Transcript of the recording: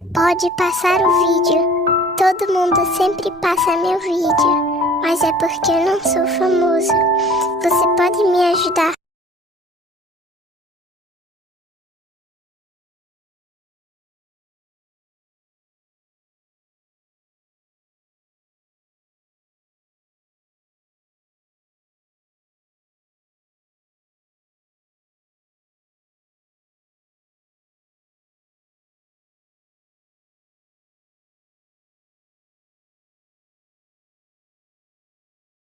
Pode passar o vídeo. Todo mundo sempre passa meu vídeo, mas é porque eu não sou famoso. Você pode me ajudar?